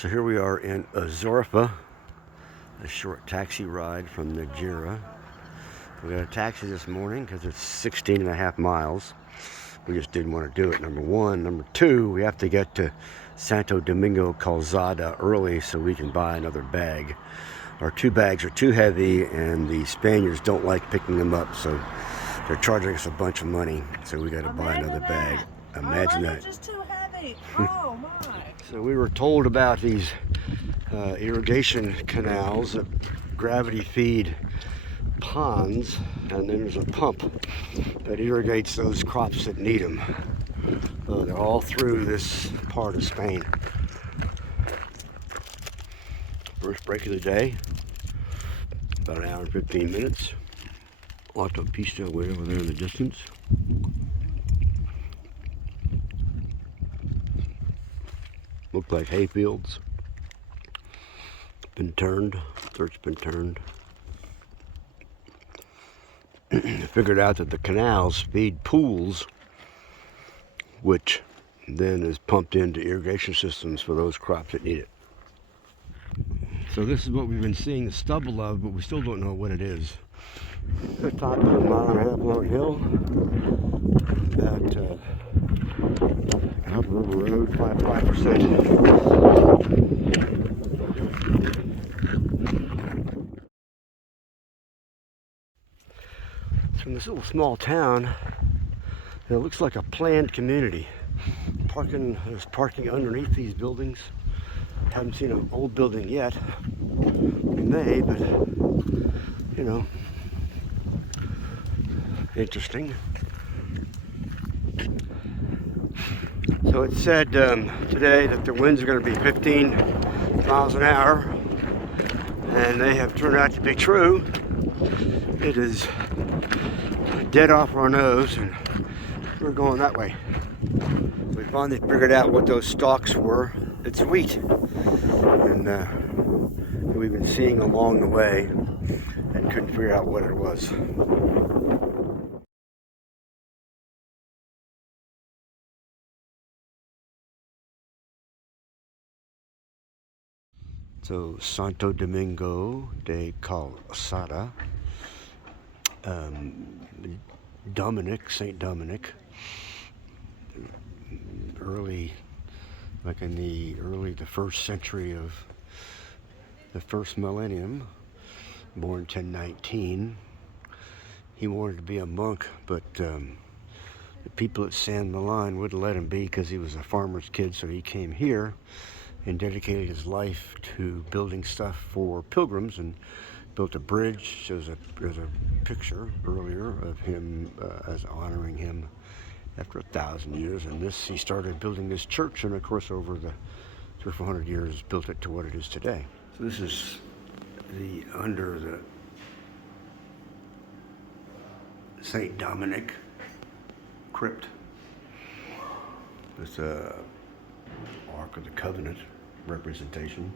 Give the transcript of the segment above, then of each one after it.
So here we are in Azorfa, a short taxi ride from Najira. We got a taxi this morning because it's 16 and a half miles. We just didn't want to do it, number one. Number two, we have to get to Santo Domingo, Calzada early so we can buy another bag. Our 2 bags are too heavy and the Spaniards don't like picking them up, so they're charging us a bunch of money. So we got to buy another bag. Imagine that. Just too heavy. Oh my. So we were told about these irrigation canals that gravity feed ponds, and then there's a pump that irrigates those crops that need them. They're all through this part of Spain. First break of the day, about an hour and 15 minutes. Autopista way over there in the distance. Look like hay fields. Been turned, dirt's been turned. I figured out that the canals feed pools, which then is pumped into irrigation systems for those crops that need it. So this is what we've been seeing the stubble of, but we still don't know what it is. The top of a 1.5 mile long hill, that up River Road, 5%. So in this little small town, it looks like a planned community. There's parking underneath these buildings. Haven't seen an old building yet. We may, but you know, interesting. So it said today that the winds are going to be 15 miles an hour, and they have turned out to be true. It is dead off our nose, and we're going that way. We finally figured out what those stalks were. It's wheat, and we've been seeing along the way and couldn't figure out what it was. So Santo Domingo de Calzada, Saint Dominic, like in the 1st century of the first millennium, born 1019. He wanted to be a monk, but the people at San Milan wouldn't let him be because he was a farmer's kid, so he came here and dedicated his life to building stuff for pilgrims and built a bridge. There's a picture earlier of him as honoring him after 1,000 years, and he started building this church, and of course over the 300 or 400 years built it to what it is today. So this is under the Saint Dominic crypt. It's a Ark of the Covenant representation.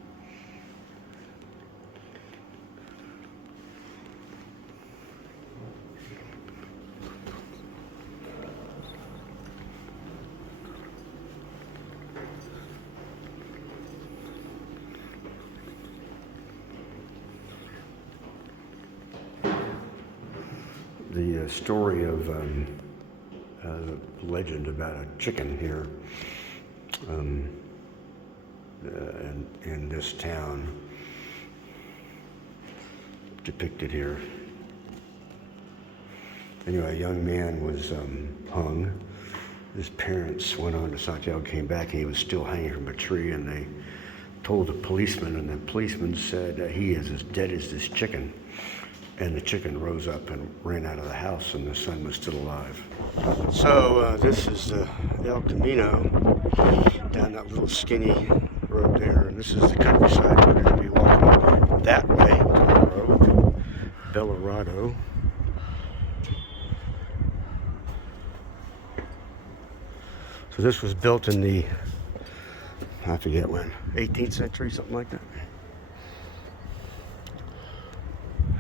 The story of legend about a chicken here in this town, depicted here. Anyway, a young man was hung. His parents went on to Santiago, came back, and he was still hanging from a tree, and they told the policeman, and the policeman said he is as dead as this chicken. And the chicken rose up and ran out of the house, and the son was still alive. So this is El Camino, down that little skinny road there, and this is the countryside. We're going to be walking that way, road, Belorado. So this was built in the, I forget when, 18th century, something like that.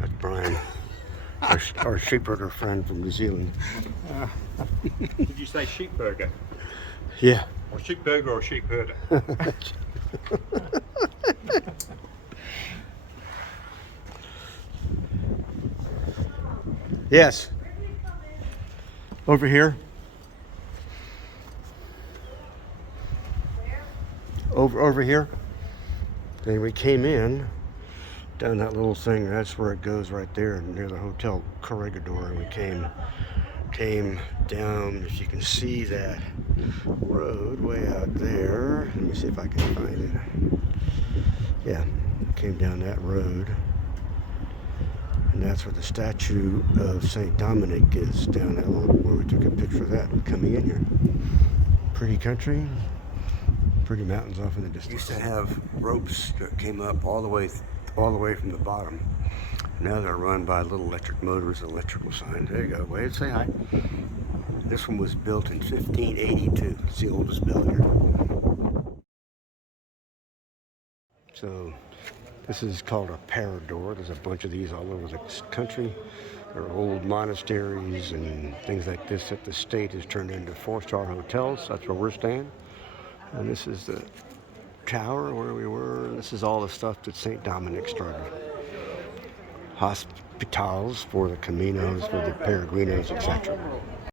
That's Brian, our sheepherder friend from New Zealand. Did you say sheep burger? Yeah. Or sheep burger or sheep herder? Yes. Over here. Over here. And we came in down that little thing. That's where it goes right there near the Hotel Corregidor. And we came down. If you can see that road way out there. Let me see if I can find it. Yeah, came down that road. And that's where the statue of St. Dominic is, down that little, where we took a picture of that coming in here. Pretty country, pretty mountains off in the distance. Used to have ropes that came up all the way from the bottom. Now they're run by little electric motors, electrical signs. There you go, wave, say hi. This one was built in 1582. It's the oldest building here. So this is called a parador. There's a bunch of these all over the country. There are old monasteries and things like this that the state has turned into 4-star hotels. That's where we're staying. And this is the tower where we were. And this is all the stuff that St. Dominic started. Hospitals for the Caminos, for the Peregrinos, etc.